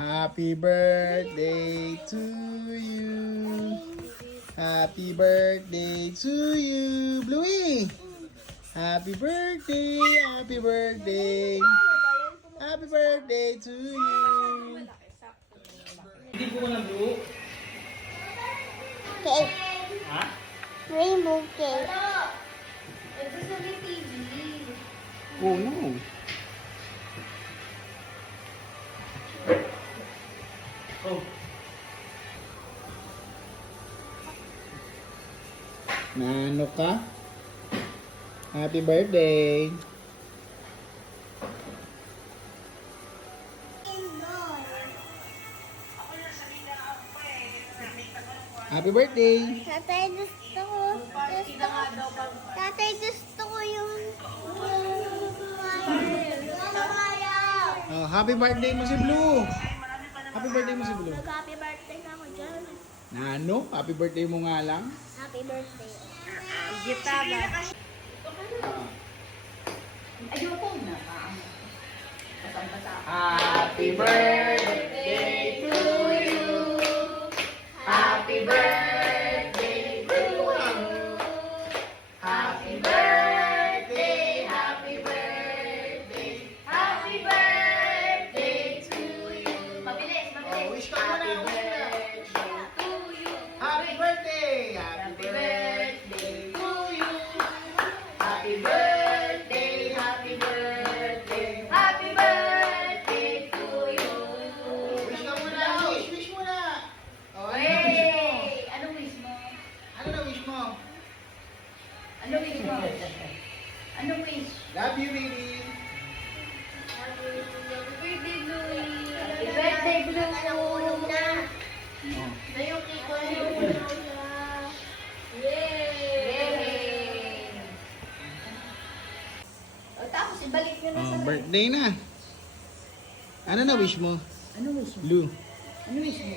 Happy birthday to you. Happy birthday to you, Bluey. Happy birthday, happy birthday. Happy birthday to you. Hindi po ng blue. Cake. Ha? Rainbow cake. Ito sa may TV. Oh no. Oh. Nano ka? Happy birthday. Happy birthday. Tatay, gusto ko. Tatay, gusto ko yung Oh, happy birthday mo si Blue. Happy birthday mo si Blue. Happy birthday na ako dyan. Nano, happy birthday mo nga lang. Happy birthday. Gita ba? Ayoko na. Basa-basa. Happy birthday to you. Happy birthday to you. Happy birthday, happy birthday. Happy birthday to you. Mabilis, Oh, mabilis. wish ka muna, wish ka. Happy birthday, happy birthday to you. Happy birthday, happy birthday. Happy birthday to you. Wish ka muna, wish muna. Oh, Hey! Anong wish mo? ano na wish mo? Anong wish mo? Anong wish? Love you, baby. Happy birthday, Bluey. Happy birthday, Blue! Nahulog na. Oh. Na yung cake ko na yung Yay! O tapos, ibalik nyo na sa Oh, birthday na. Ano na wish mo? Ano wish mo? Blue. Ano wish mo?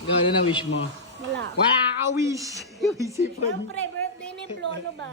Ikaw, ano na wish mo? Wala. Wala ka wish. Isipon. Siyempre, birthday ni Blue, ano ba?